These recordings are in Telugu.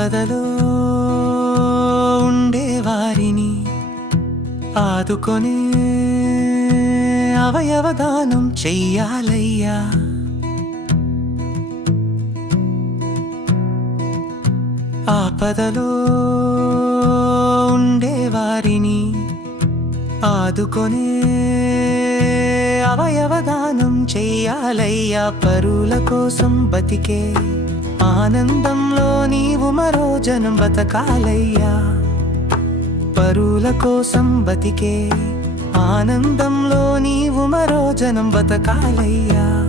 ఆపదలో ఉండేవారిని ఆదుకొనే అవయవదానం చెయ్యాలయ్యా. ఆపదలో ఉండేవారిని ఆదుకొనే అవయవదానం చెయ్యాలయ్యా. పరుల కోసం బతికే ఆనందంలో నీవు మరో జనం బతకాలయ్యా. పరుల కోసం బతికే ఆనందంలో నీవు మరో జనం బతకాలయ్యా.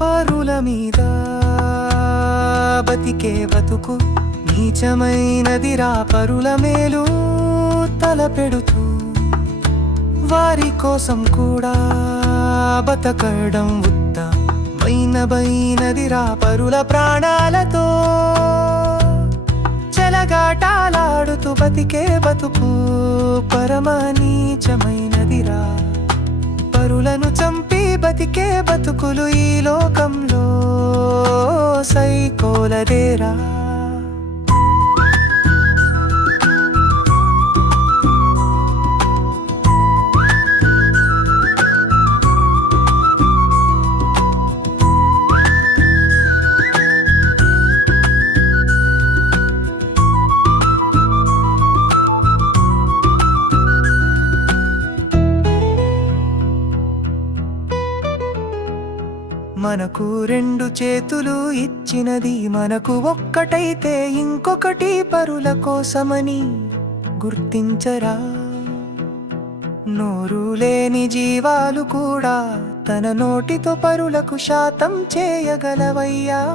పరుల మీద బతికే బతుకు నీచమైనదిరా. పరుల మేలు తలపెడుతూ వారి కోసం కూడా బతకడం ఉత్తమైనదిరా. పరుల ప్రాణాలతో చెలగాటాలాడుతూ బతికే బతుకు పరమ నీచమైనదిరా. పరులను చంపి బతికే బతుకులు ఈ లోకంలో సైకోలదేరా. మనకు రెండు చేతులు ఇచ్చినది మనకు ఒక్కటైతే ఇంకొకటి పరుల కోసమని గుర్తించరా. నోరు లేని జీవాలు కూడా తన నోటితో పరులకు శాతం చేయగలవయ్యా.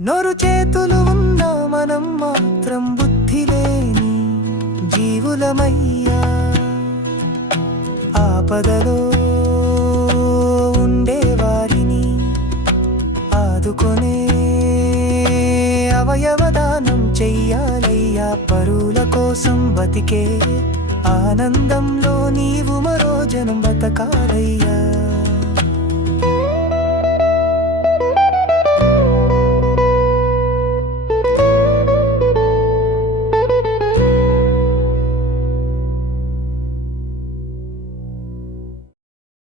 నోరు చేతులు ఉన్న మనం మాత్రం బుద్ధి లేని జీవులమయ్యా. ఆపదలో ఉండేవారిని ఆదుకొనే అవయవదానం చెయ్యాలయ్యా. పరుల కోసం బతికే ఆనందంలో నీవు మరో జనం బతకాలయ్యా.